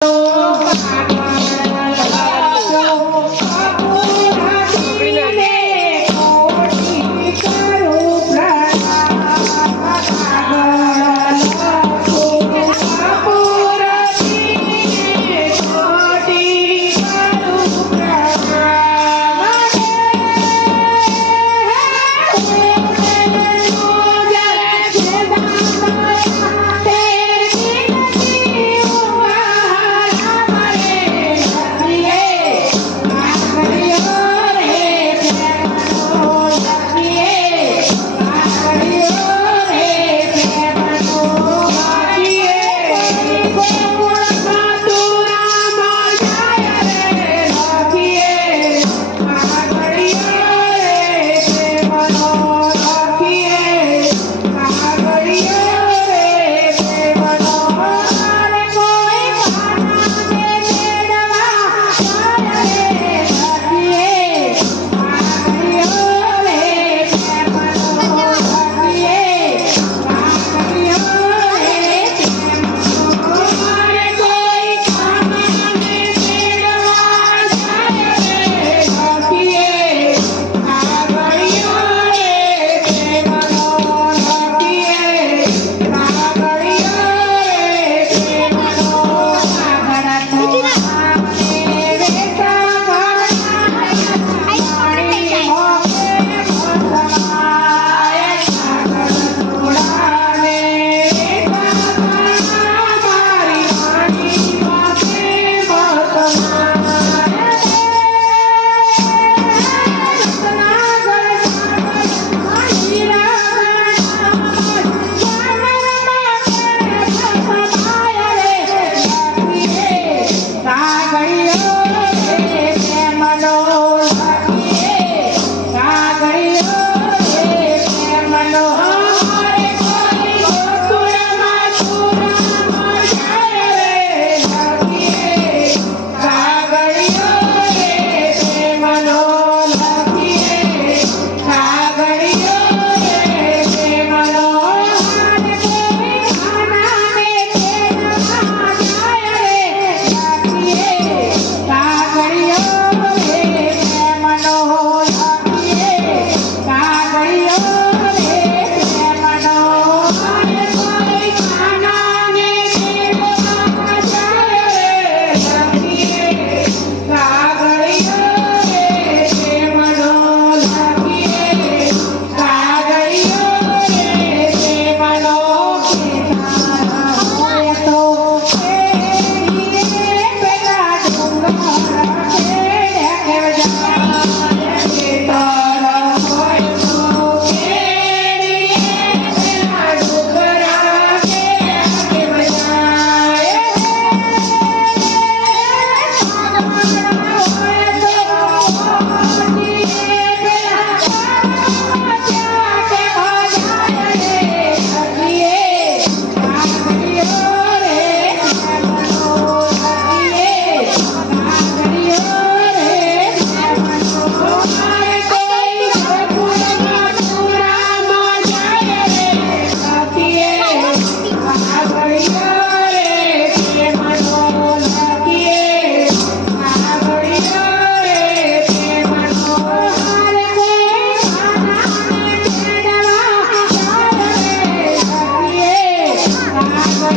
Oh,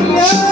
Yeah.